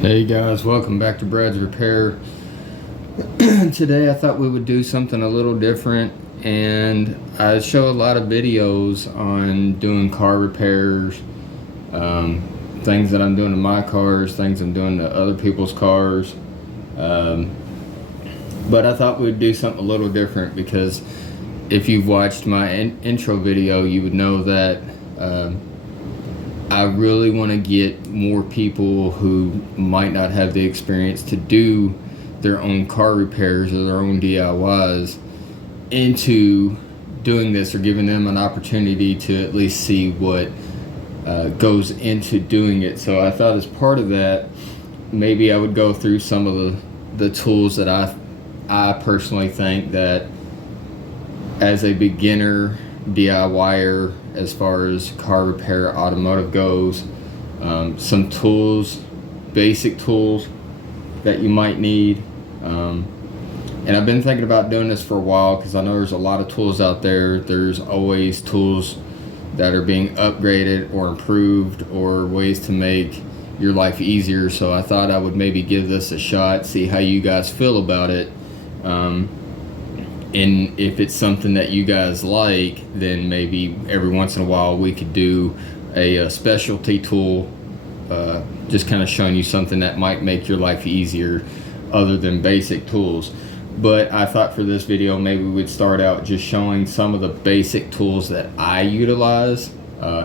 Hey guys, welcome back to Brad's Repair. Today I thought we would do something a little different, and I show a lot of videos on doing car repairs, things that I'm doing to my cars, things I'm doing to other people's cars, but I thought we'd do something a little different because if you've watched my intro video, you would know that I really want to get more people who might not have the experience to do their own car repairs or their own DIYs into doing this, or giving them an opportunity to at least see what goes into doing it. So I thought as part of that, maybe I would go through some of the tools that I personally think that as a beginner DIYer, as far as car repair, automotive goes, some tools, basic tools that you might need. And I've been thinking about doing this for a while because I know there's a lot of tools out there. There's always tools that are being upgraded or improved, or ways to make your life easier. So I thought I would maybe give this a shot, see how you guys feel about it. And if it's something that you guys like, then maybe every once in a while we could do a specialty tool, just kind of showing you something that might make your life easier other than basic tools. But I thought for this video, maybe we'd start out just showing some of the basic tools that I utilize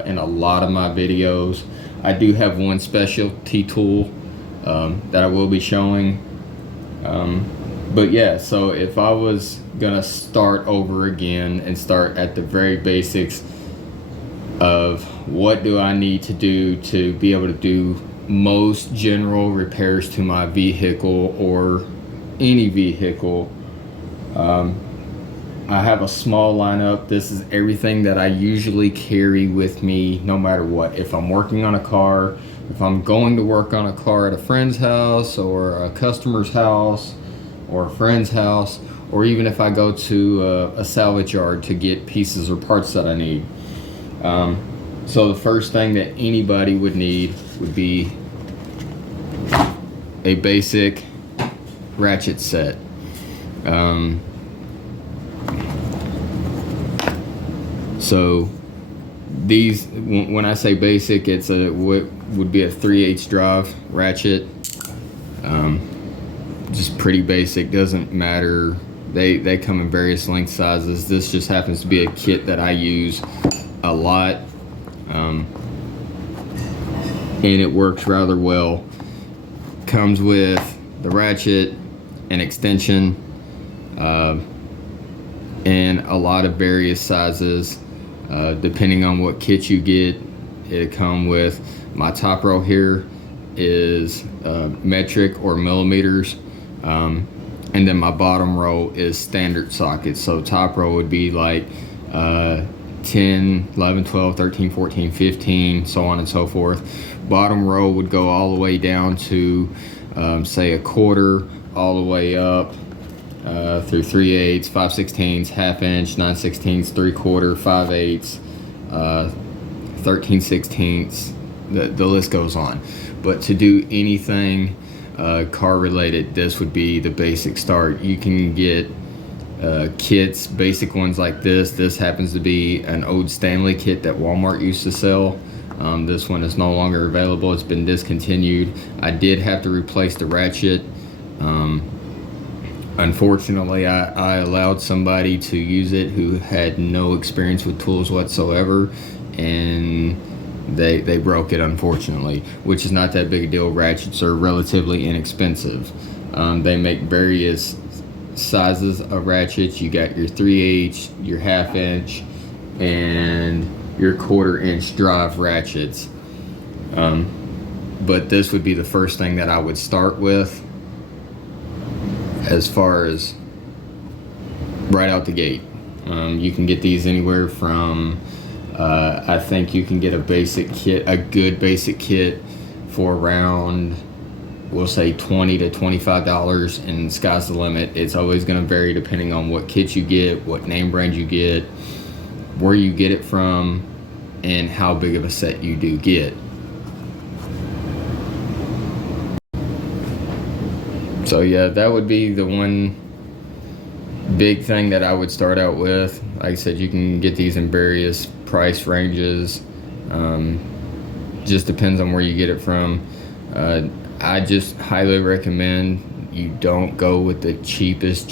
in a lot of my videos. I do have one specialty tool that I will be showing. But yeah, so if I was gonna start over again and start at the very basics of what do I need to do to be able to do most general repairs to my vehicle or any vehicle, I have a small lineup. This is everything that I usually carry with me no matter what. If I'm working on a car, if I'm going to work on a car at a friend's house or a customer's house or a friend's house, or even if I go to a salvage yard to get pieces or parts that I need. So the first thing that anybody would need would be a basic ratchet set. So these, when I say basic, it's what would be a 3/8 drive ratchet. Just pretty basic, doesn't matter. They come in various length sizes. This just happens to be a kit that I use a lot, and it works rather well. Comes with the ratchet, an extension, and a lot of various sizes, depending on what kit you get. It come with, my top row here is metric or millimeters, and then my bottom row is standard sockets. So top row would be like 10, 11, 12, 13, 14, 15, so on and so forth. Bottom row would go all the way down to say a quarter, all the way up through 3/8, 5/16, ½ inch, 9/16, 3/4, 5/8, 13/16. The list goes on. But to do anything car related, this would be the basic start. You can get kits, basic ones like this. This happens to be an old Stanley kit that Walmart used to sell. This one is no longer available. It's been discontinued. I did have to replace the ratchet. Unfortunately, I allowed somebody to use it who had no experience with tools whatsoever, and they broke it, unfortunately, which is not that big a deal. Ratchets are relatively inexpensive. They make various sizes of ratchets. You got your 3/8, your ½ inch, and your 1/4 inch drive ratchets. But this would be the first thing that I would start with, as far as right out the gate. You can get these anywhere from I think you can get a basic kit, a good basic kit, for around, we'll say $20 to $25, and sky's the limit. It's always going to vary depending on what kit you get, what name brand you get, where you get it from, and how big of a set you do get. So yeah, that would be the one big thing that I would start out with. Like I said, you can get these in various price ranges. Just depends on where you get it from. I just highly recommend you don't go with the cheapest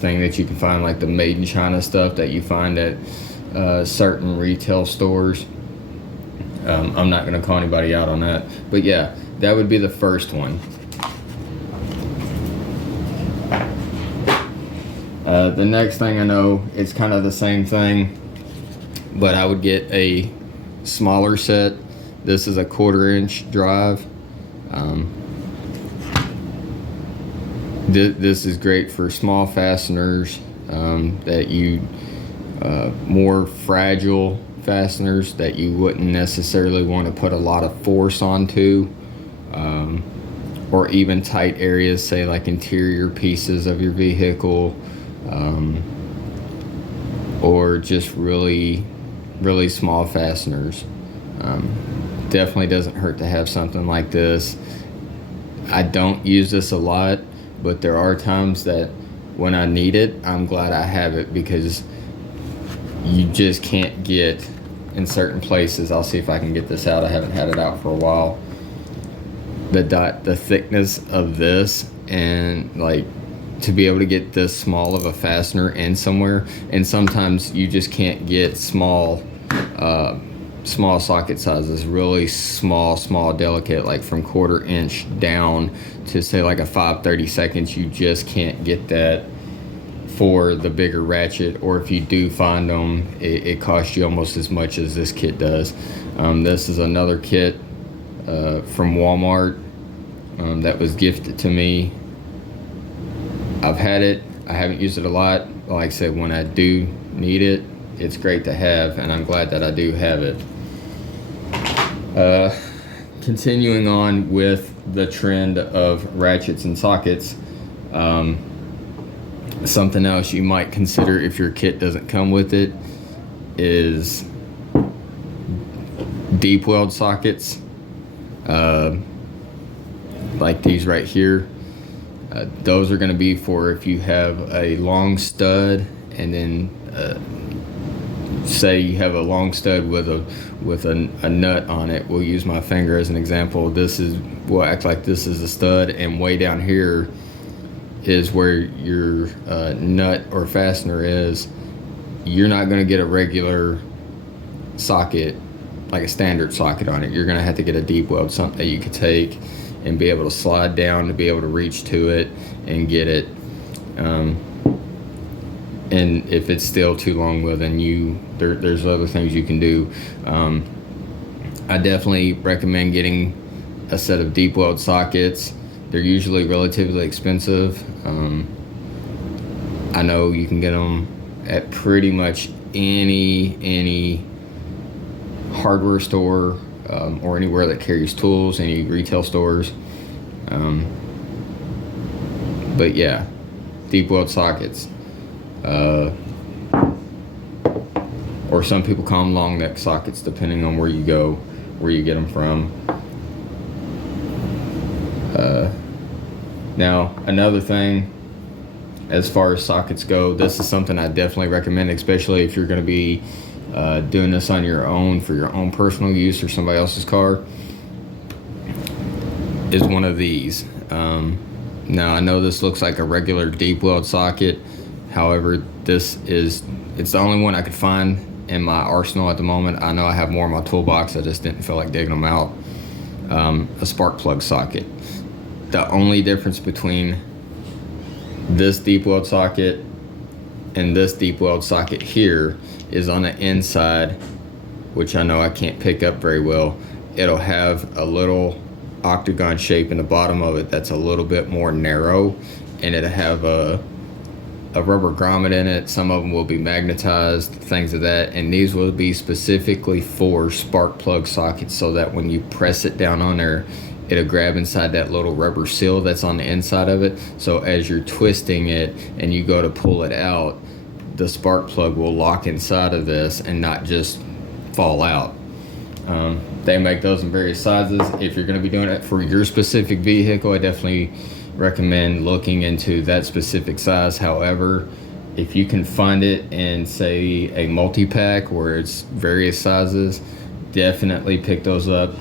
thing that you can find, like the made in China stuff that you find at certain retail stores. I'm not going to call anybody out on that, but yeah, that would be the first one. The next thing, I know it's kind of the same thing, but I would get a smaller set. This is a 1/4 inch drive. This is great for small fasteners, that you more fragile fasteners that you wouldn't necessarily want to put a lot of force onto, or even tight areas, say like interior pieces of your vehicle, or just really small fasteners. Definitely doesn't hurt to have something like this. I don't use this a lot, but there are times that when I need it, I'm glad I have it, because you just can't get in certain places. I'll see if I can get this out. I haven't had it out for a while. The thickness of this, and like to be able to get this small of a fastener in somewhere, and sometimes you just can't get small socket sizes, really small, delicate, like from 1/4 inch down to say like a 5/32. You just can't get that for the bigger ratchet, or if you do find them, it costs you almost as much as this kit does. This is another kit from Walmart that was gifted to me. I've had it. I haven't used it a lot. Like I said, when I do need it, it's great to have, and I'm glad that I do have it. Continuing on with the trend of ratchets and sockets, something else you might consider if your kit doesn't come with it is deep weld sockets, like these right here. Those are going to be for if you have a long stud, and then say you have a long stud with a nut on it. We'll use my finger as an example. We'll act like this is a stud, and way down here is where your nut or fastener is. You're not going to get a regular socket, like a standard socket on it. You're going to have to get a deep weld, something that you could take and be able to slide down to be able to reach to it and get it. And if it's still too long, well, then there's other things you can do. I definitely recommend getting a set of deep weld sockets. They're usually relatively expensive. I know you can get them at pretty much any hardware store, or anywhere that carries tools, any retail stores. But yeah, deep weld sockets. Or some people call them long neck sockets, depending on where you get them from. Now, another thing, as far as sockets go, this is something I definitely recommend, especially if you're going to be doing this on your own for your own personal use or somebody else's car, is one of these. Now, I know this looks like a regular deep weld socket. However, it's the only one I could find in my arsenal at the moment. I know I have more in my toolbox. I just didn't feel like digging them out. A spark plug socket. The only difference between this deep weld socket and this deep weld socket here is on the inside, which I know I can't pick up very well. It'll have a little octagon shape in the bottom of it that's a little bit more narrow, and it'll have a rubber grommet in it. Some of them will be magnetized, things of that, and these will be specifically for spark plug sockets, so that when you press it down on there, it'll grab inside that little rubber seal that's on the inside of it. So as you're twisting it and you go to pull it out, the spark plug will lock inside of this and not just fall out. They make those in various sizes. If you're going to be doing it for your specific vehicle, I definitely recommend looking into that specific size. However, if you can find it in, say, a multi-pack where it's various sizes, definitely pick those up,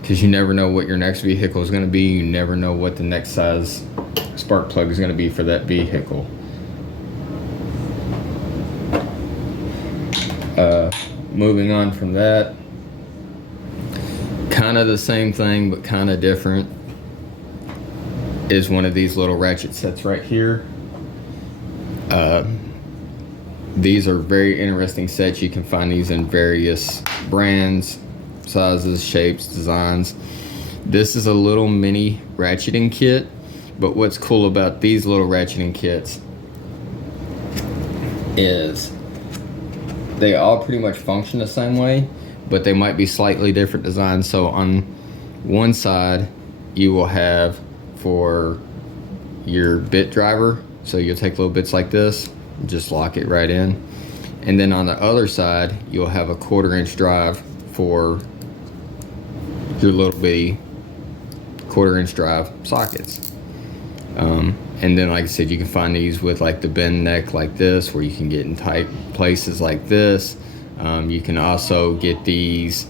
because you never know what your next vehicle is going to be. You never know what the next size spark plug is going to be for that vehicle. Moving on from that, kind of the same thing but kind of different, is one of these little ratchet sets right here. These are very interesting sets. You can find these in various brands, sizes, shapes, designs. This is a little mini ratcheting kit, but what's cool about these little ratcheting kits is they all pretty much function the same way, but they might be slightly different designs. So on one side you will have for your bit driver, so you'll take little bits like this, just lock it right in, and then on the other side you'll have a 1/4-inch drive for your little bitty 1/4-inch drive sockets. And then, like I said, you can find these with like the bend neck like this, where you can get in tight places like this. You can also get these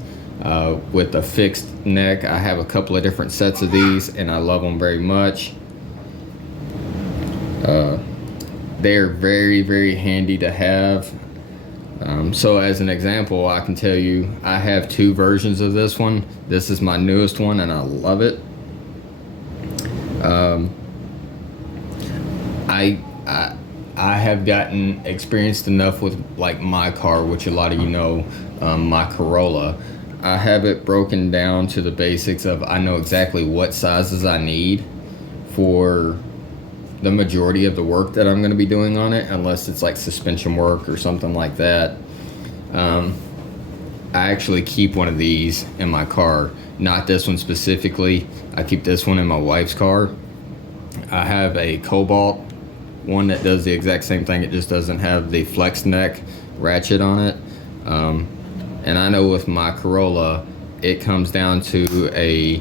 with a fixed neck. I have a couple of different sets of these and I love them very much. They're very, very handy to have. So as an example, I can tell you I have 2 versions of this one. This is my newest one and I love it. I have gotten experienced enough with like my car, which a lot of you know, my Corolla. I have it broken down to the basics of, I know exactly what sizes I need for the majority of the work that I'm going to be doing on it, unless it's like suspension work or something like that. I actually keep one of these in my car, not this one specifically. I keep this one in my wife's car. I have a Cobalt one that does the exact same thing. It just doesn't have the flex neck ratchet on it. And I know with my Corolla, it comes down to the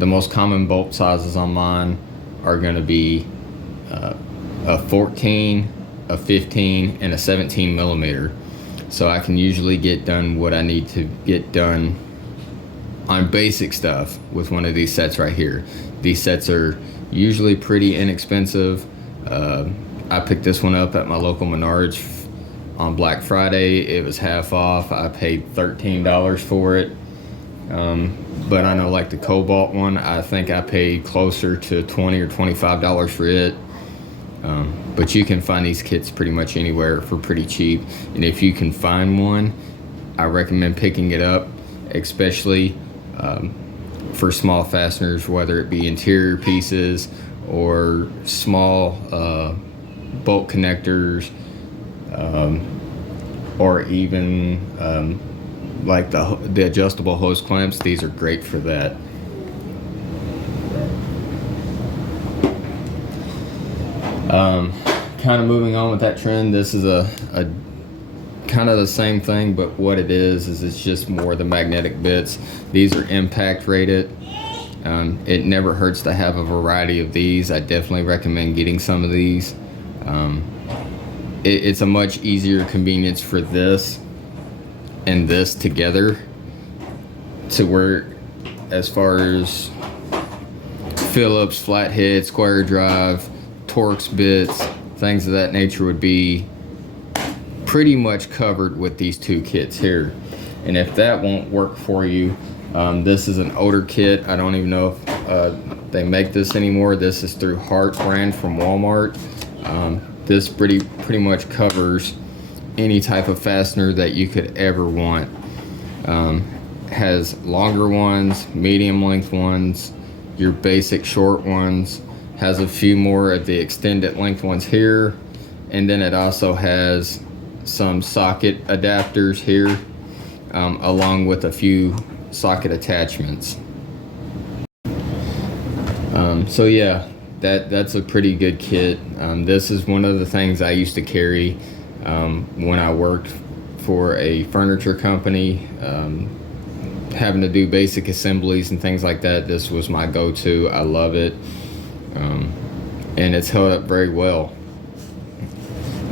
most common bolt sizes on mine are going to be a 14, a 15, and a 17 millimeter. So I can usually get done what I need to get done on basic stuff with one of these sets right here. These sets are usually pretty inexpensive. I picked this one up at my local Menards on Black Friday. It was half off. I paid $13 for it. But I know like the Cobalt one, I think I paid closer to $20 or $25 for it. But you can find these kits pretty much anywhere for pretty cheap. And if you can find one, I recommend picking it up, especially for small fasteners, whether it be interior pieces or small bolt connectors, or even like the adjustable hose clamps. These are great for that. Kind of moving on with that trend, this is a kind of the same thing, but what it is it's just more the magnetic bits. These are impact rated. It never hurts to have a variety of these. I definitely recommend getting some of these. It's a much easier convenience for this and this together, to where as far as Phillips, flathead, square drive, Torx bits, things of that nature would be pretty much covered with these 2 kits here. And if that won't work for you, this is an older kit. I don't even know if they make this anymore. This is through Hart brand from Walmart. This pretty much covers any type of fastener that you could ever want. Has longer ones, medium length ones, your basic short ones, has a few more of the extended length ones here, and then it also has some socket adapters here, along with a few socket attachments. So yeah, that's a pretty good kit. This is one of the things I used to carry when I worked for a furniture company. having to do basic assemblies and things like that, this was my go-to. I love it. And it's held up very well.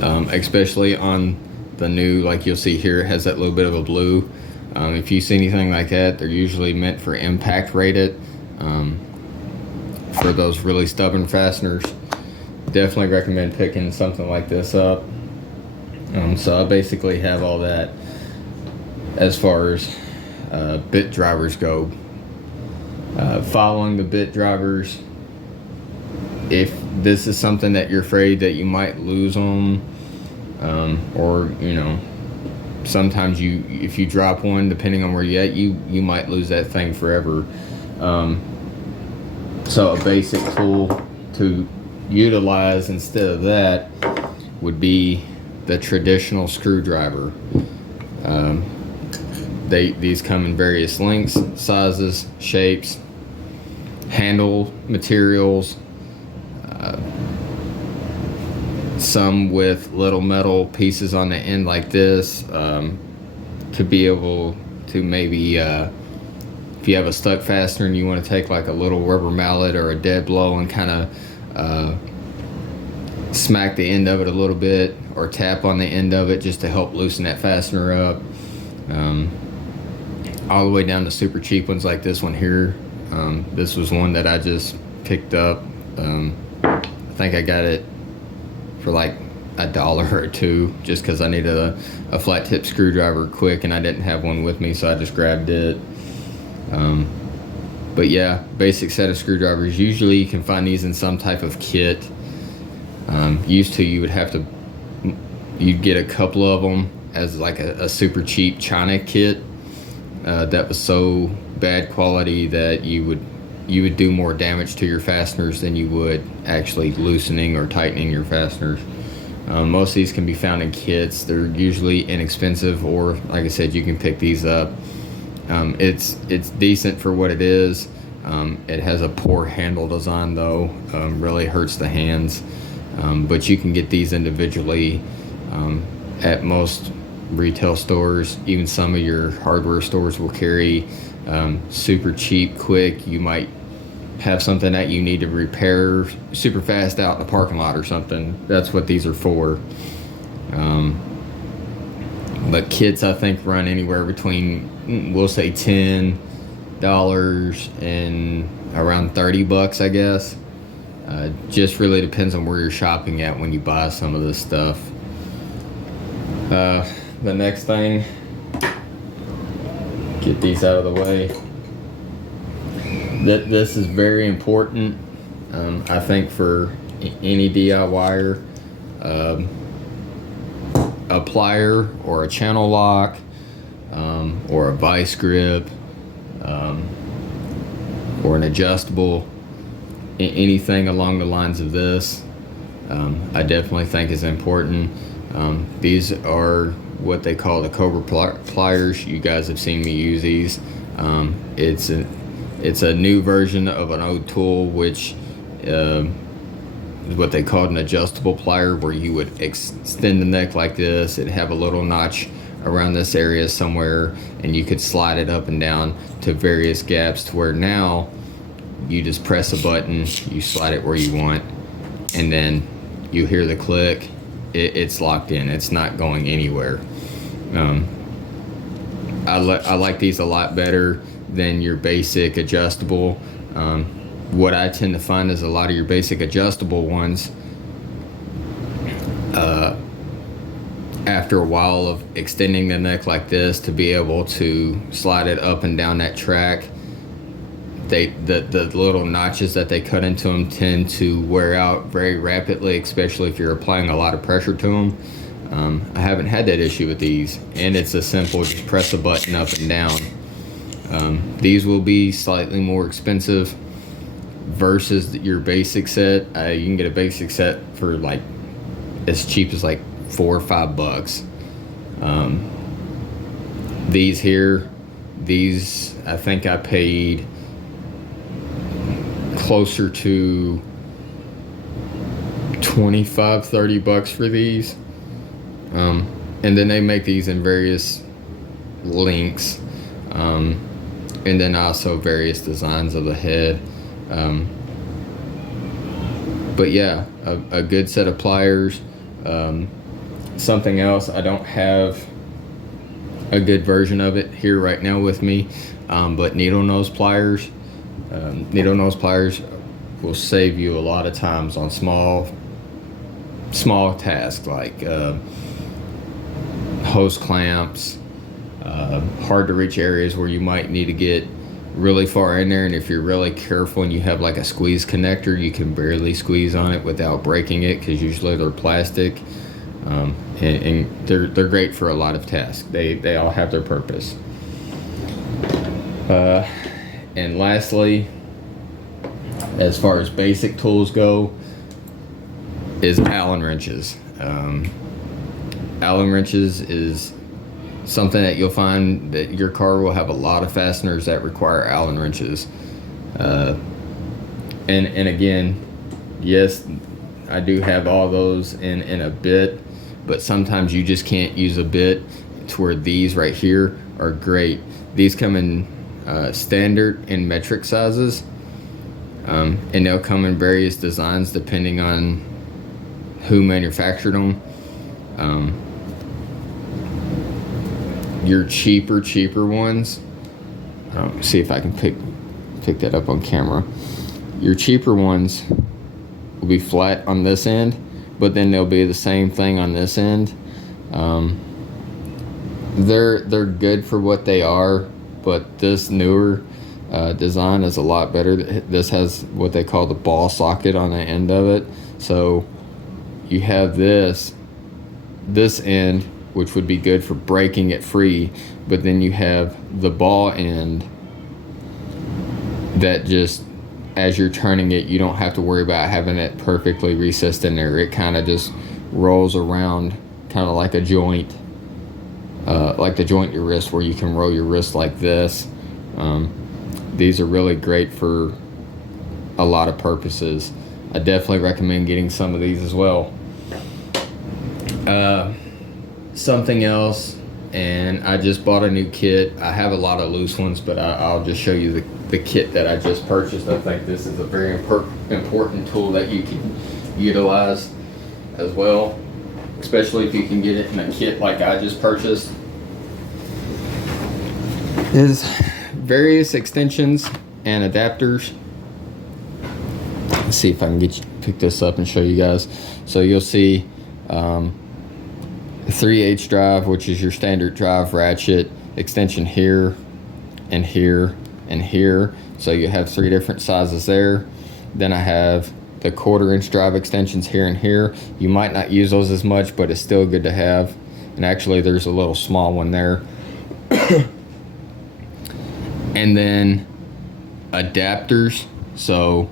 Especially on the new, like you'll see here, it has that little bit of a blue. If you see anything like that, they're usually meant for impact rated. For those really stubborn fasteners, definitely recommend picking something like this up. So I basically have all that as far as bit drivers go. Following the bit drivers, if this is something that you're afraid that you might lose them, or sometimes if you drop one, depending on where you're at, you might lose that thing forever. So a basic tool to utilize instead of that would be the traditional screwdriver. These come in various lengths, sizes, shapes, handle materials, some with little metal pieces on the end like this, to be able to maybe if you have a stuck fastener and you want to take like a little rubber mallet or a dead blow and kind of smack the end of it a little bit, or tap on the end of it just to help loosen that fastener up. All the way down to super cheap ones like this one here. This was one that I just picked up. I think I got it for like $1 or $2 just because I needed a flat tip screwdriver quick and I didn't have one with me, so I just grabbed it. But yeah, basic set of screwdrivers. Usually you can find these in some type of kit. Used to, you'd get a couple of them as like a super cheap China kit that was so bad quality that you would do more damage to your fasteners than you would actually loosening or tightening your fasteners. Most of these can be found in kits. They're usually inexpensive, or like I said, you can pick these up. It's decent for what it is. It has a poor handle design though, really hurts the hands. But you can get these individually at most retail stores. Even some of your hardware stores will carry super cheap, quick. You might have something that you need to repair super fast out in the parking lot or something. That's what these are for. But kits, I think, run anywhere between, we'll say, $10 and around $30, I guess. Just really depends on where you're shopping at when you buy some of this stuff. The next thing, get these out of the way. This is very important, I think, for any DIYer. A plier or a channel lock, or a vice grip, or an adjustable, anything along the lines of this, I definitely think is important. These are what they call the Cobra pliers. You guys have seen me use these. It's a new version of an old tool, which is what they called an adjustable plier, where you would extend the neck like this. It'd have a little notch around this area somewhere, and you could slide it up and down to various gaps, to where now you just press a button, you slide it where you want, and then you hear the click. It's locked in. It's not going anywhere. I like these a lot better than your basic adjustable. What I tend to find is a lot of your basic adjustable ones, after a while of extending the neck like this to be able to slide it up and down that track, the little notches that they cut into them tend to wear out very rapidly, especially if you're applying a lot of pressure to them. I haven't had that issue with these, and it's a simple, just press a button up and down. These will be slightly more expensive versus your basic set. You can get a basic set for like as cheap as like $4 or $5. These here, I think I paid closer to $25-$30 for these. And then they make these in various lengths. and then also various designs of the head. But yeah, a good set of pliers. Something else, I don't have a good version of it here right now with me, but needle nose pliers. Needle nose pliers will save you a lot of times on small tasks like hose clamps, hard to reach areas where you might need to get really far in there, and if you're really careful and you have like a squeeze connector, you can barely squeeze on it without breaking it, because usually they're plastic. And they're great for a lot of tasks. They all have their purpose. And lastly, as far as basic tools go, is Allen wrenches. Allen wrenches is something that you'll find that your car will have a lot of fasteners that require Allen wrenches. And again, yes, I do have all those in a bit, but sometimes you just can't use a bit, to where these right here are great. These come in standard and metric sizes, and they'll come in various designs depending on who manufactured them. Your cheaper ones, see if I can pick that up on camera. Your cheaper ones will be flat on this end, but then they'll be the same thing on this end. They're good for what they are, but this newer design is a lot better. This has what they call the ball socket on the end of it. So you have this end, which would be good for breaking it free, but then you have the ball end that just, as you're turning it, you don't have to worry about having it perfectly recessed in there. It kind of just rolls around, kind of like a joint, like the joint in your wrist, where you can roll your wrist like this. These are really great for a lot of purposes. I definitely recommend getting some of these as well. Something else, and I just bought a new kit. I have a lot of loose ones, but I'll just show you the kit that I just purchased. I think this is a very important tool that you can utilize as well, especially if you can get it in a kit like I just purchased. Is various extensions and adapters. Let's see if I can pick this up and show you guys. So you'll see 3/8 drive, which is your standard drive ratchet extension here and here and here. So you have 3 different sizes there. Then I have the 1/4" drive extensions here and here. You might not use those as much, but it's still good to have. And actually there's a little small one there. And then adapters. So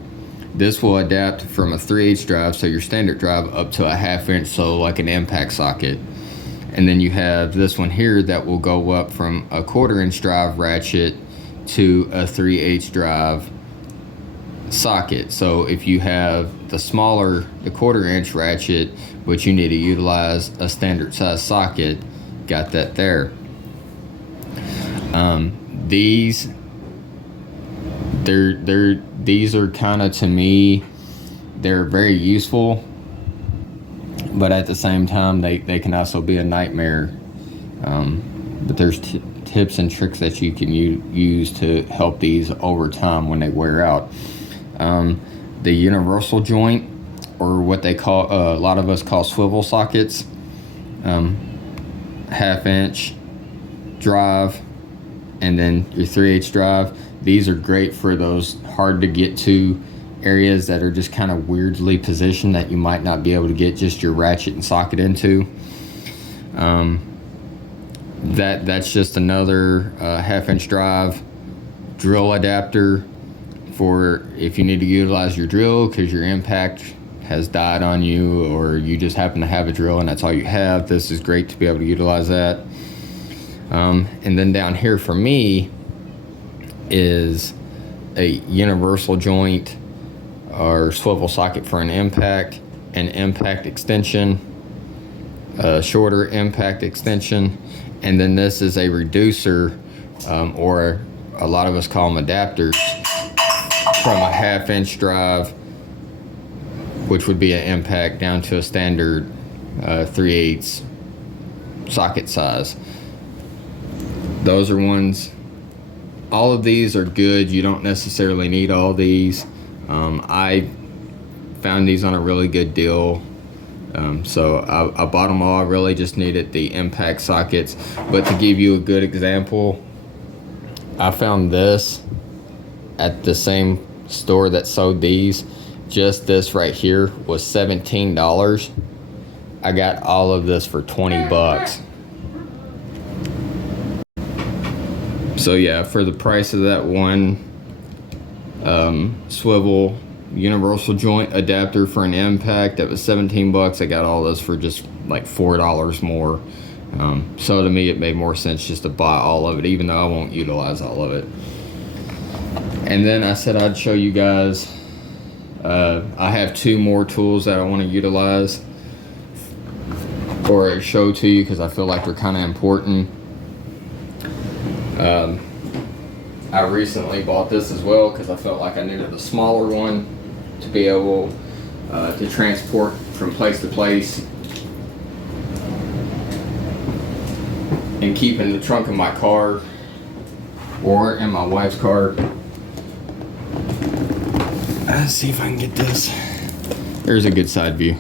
this will adapt from a 3/8 drive, so your standard drive, up to a 1/2 inch, so like an impact socket. And then you have this one here that will go up from a 1/4" drive ratchet to a 3/8 drive socket. So if you have the 1/4" ratchet, but you need to utilize a standard size socket, got that there. These are kind of, to me, they're very useful, but at the same time they can also be a nightmare. But there's tips and tricks that you can use to help these over time when they wear out. The universal joint, or what they call, a lot of us call swivel sockets, 1/2 inch drive, and then your 3/8 drive. These are great for those hard to get to areas that are just kind of weirdly positioned, that you might not be able to get just your ratchet and socket into. That's just another 1/2 inch drive drill adapter for if you need to utilize your drill because your impact has died on you, or you just happen to have a drill and that's all you have. This is great to be able to utilize that. And then down here for me is a universal joint or swivel socket for an impact extension, a shorter impact extension, and then this is a reducer, or a lot of us call them adapters, from a 1/2-inch drive, which would be an impact, down to a standard 3/8 socket size. Those are ones, all of these are good. You don't necessarily need all these. I found these on a really good deal. So I bought them all. I really just needed the impact sockets. But to give you a good example, I found this at the same store that sold these. Just this right here was $17. I got all of this for 20 bucks. So yeah, for the price of that one swivel universal joint adapter for an impact that was 17 bucks, I got all this for just like $4 more. So to me it made more sense just to buy all of it, even though I won't utilize all of it. And then I said I'd show you guys, I have 2 more tools that I want to utilize or show to you because I feel like they're kind of important. I recently bought this as well because I felt like I needed a smaller one to be able to transport from place to place and keep in the trunk of my car or in my wife's car. Let's see if I can get this. There's a good side view.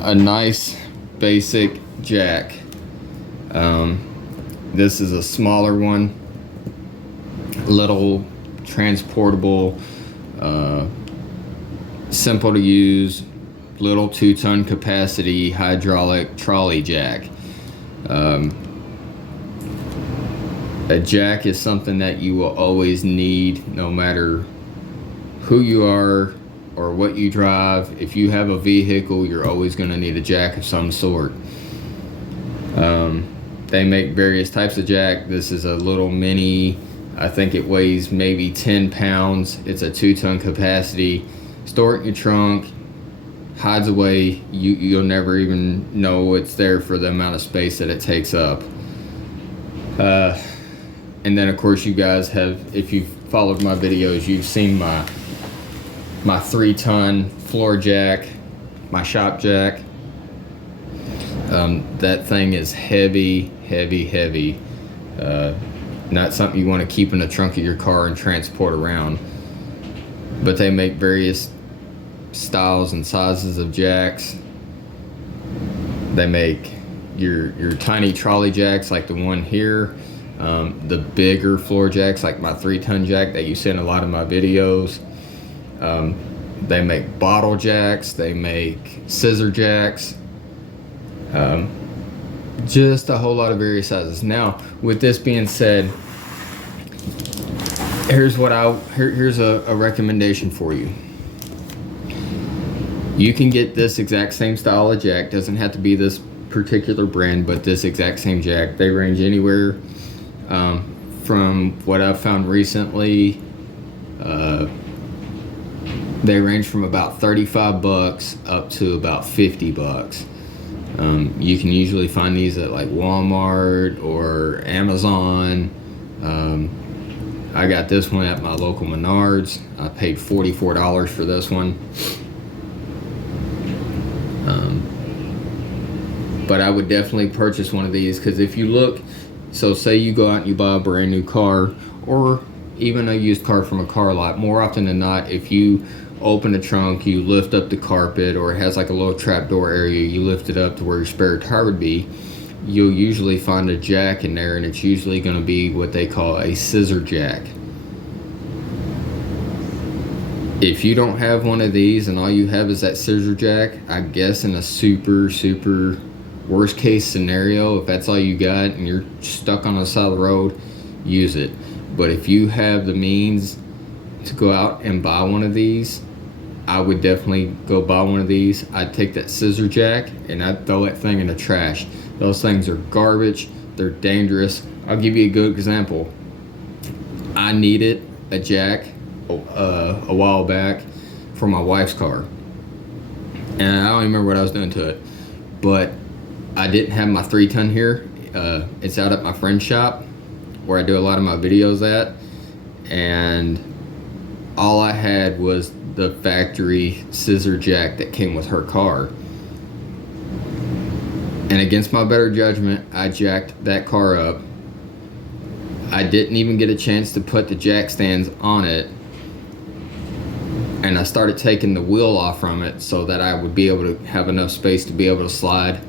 A nice basic jack. This is a smaller one, little transportable, simple to use, little 2-ton capacity hydraulic trolley jack. A jack is something that you will always need, no matter who you are or what you drive. If you have a vehicle, you're always going to need a jack of some sort. They make various types of jack. This is a little mini, I think it weighs maybe 10 pounds. It's a 2-ton capacity. Store it in your trunk, hides away. You'll never even know it's there for the amount of space that it takes up. And then of course you guys have, if you've followed my videos, you've seen my 3-ton floor jack, my shop jack. That thing is heavy. Not something you want to keep in the trunk of your car and transport around. But they make various styles and sizes of jacks. They make your tiny trolley jacks like the one here, the bigger floor jacks like my 3-ton jack that you see in a lot of my videos. They make bottle jacks, they make scissor jacks, just a whole lot of various sizes. Now, with this being said, here's a recommendation for you. You can get this exact same style of jack. Doesn't have to be this particular brand, but this exact same jack. They range anywhere from what I've found recently. They range from about 35 bucks up to about 50 bucks. You can usually find these at like Walmart or Amazon. I got this one at my local Menards. I paid $44 for this one. But I would definitely purchase one of these, because if you look, so say you go out and you buy a brand new car or even a used car from a car lot, more often than not, if you open the trunk, you lift up the carpet, or it has like a little trapdoor area, you lift it up to where your spare tire would be, you'll usually find a jack in there, and it's usually going to be what they call a scissor jack. If you don't have one of these and all you have is that scissor jack, I guess in a super worst case scenario, if that's all you got and you're stuck on the side of the road, use it. But if you have the means to go out and buy one of these, I would definitely go buy one of these. I'd take that scissor jack and I'd throw that thing in the trash. Those things are garbage. They're dangerous. I'll give you a good example. I needed a jack a while back for my wife's car, and I don't even remember what I was doing to it, but I didn't have my 3-ton here. It's out at my friend's shop, where I do a lot of my videos at, and all I had was the factory scissor jack that came with her car. And against my better judgment, I jacked that car up. I didn't even get a chance to put the jack stands on it, and I started taking the wheel off from it so that I would be able to have enough space to be able to slide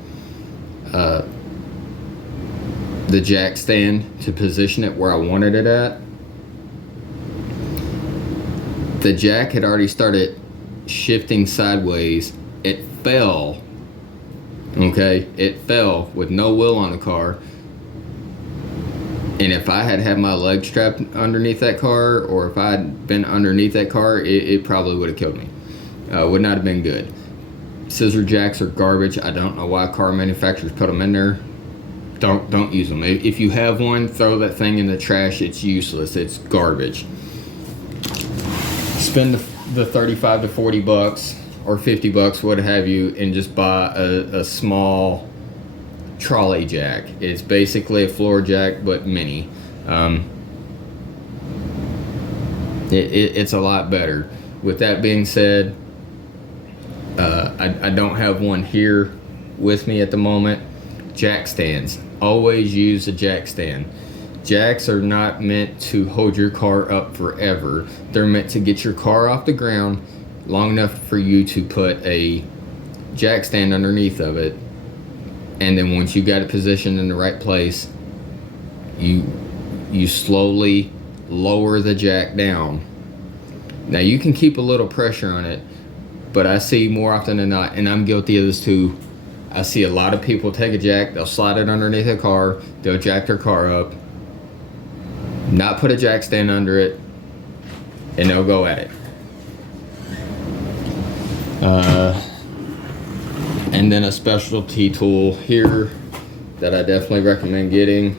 the jack stand to position it where I wanted it at. The jack had already started shifting sideways. It fell. Okay, it fell with no wheel on the car. And if I had had my leg strapped underneath that car, or if I had been underneath that car, it probably would have killed me. Would not have been good. Scissor jacks are garbage. I don't know why car manufacturers put them in there. Don't use them. If you have one, throw that thing in the trash. It's useless. It's garbage. Spend the 35 to 40 bucks or 50 bucks, what have you, and just buy a small trolley jack. It's basically a floor jack but mini. It's a lot better. With that being said, I don't have one here with me at the moment. Jack stands. Always use a jack stand. Jacks are not meant to hold your car up forever. They're meant to get your car off the ground long enough for you to put a jack stand underneath of it, and then once you got it positioned in the right place, you slowly lower the jack down. Now you can keep a little pressure on it, but I see more often than not, and I'm guilty of this too, I see a lot of people take a jack, they'll slide it underneath their car, they'll jack their car up, not put a jack stand under it, and they'll go at it. And then a specialty tool here that I definitely recommend getting,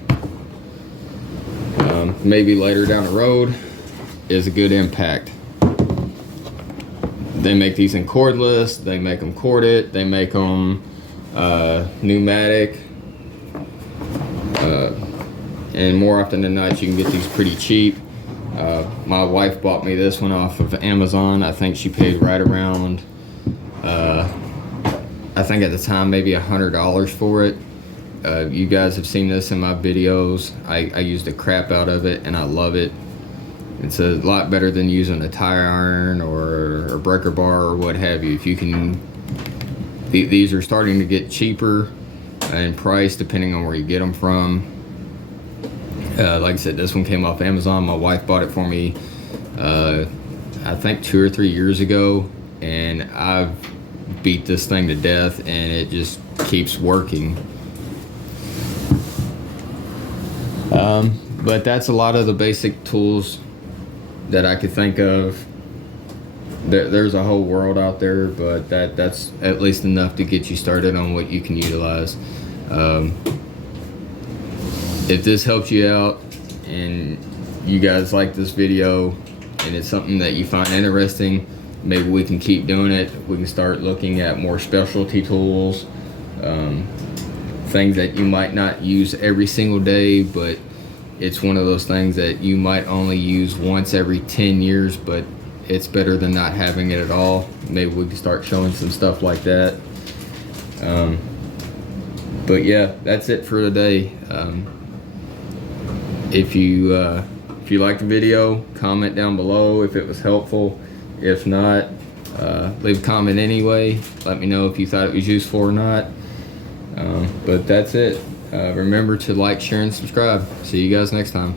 maybe later down the road, is a good impact. They make these in cordless, they make them corded, they make them pneumatic, and more often than not you can get these pretty cheap. My wife bought me this one off of Amazon. I think she paid right around I think at the time maybe $100 for it. You guys have seen this in my videos. I use the crap out of it and I love it. It's a lot better than using a tire iron or a breaker bar or what have you. If you can, these are starting to get cheaper in price depending on where you get them from. Like I said, this one came off Amazon. My wife bought it for me I think 2 or 3 years ago, and I've beat this thing to death and it just keeps working. But that's a lot of the basic tools that I could think of. There's a whole world out there, but that's at least enough to get you started on what you can utilize. If this helps you out and you guys like this video and it's something that you find interesting, maybe we can keep doing it. We can start looking at more specialty tools, things that you might not use every single day, but it's one of those things that you might only use once every 10 years, but it's better than not having it at all. Maybe we can start showing some stuff like that. But yeah, that's it for today. If you liked the video, comment down below if it was helpful. If not, leave a comment anyway. Let me know if you thought it was useful or not. But that's it. Remember to like, share, and subscribe. See you guys next time.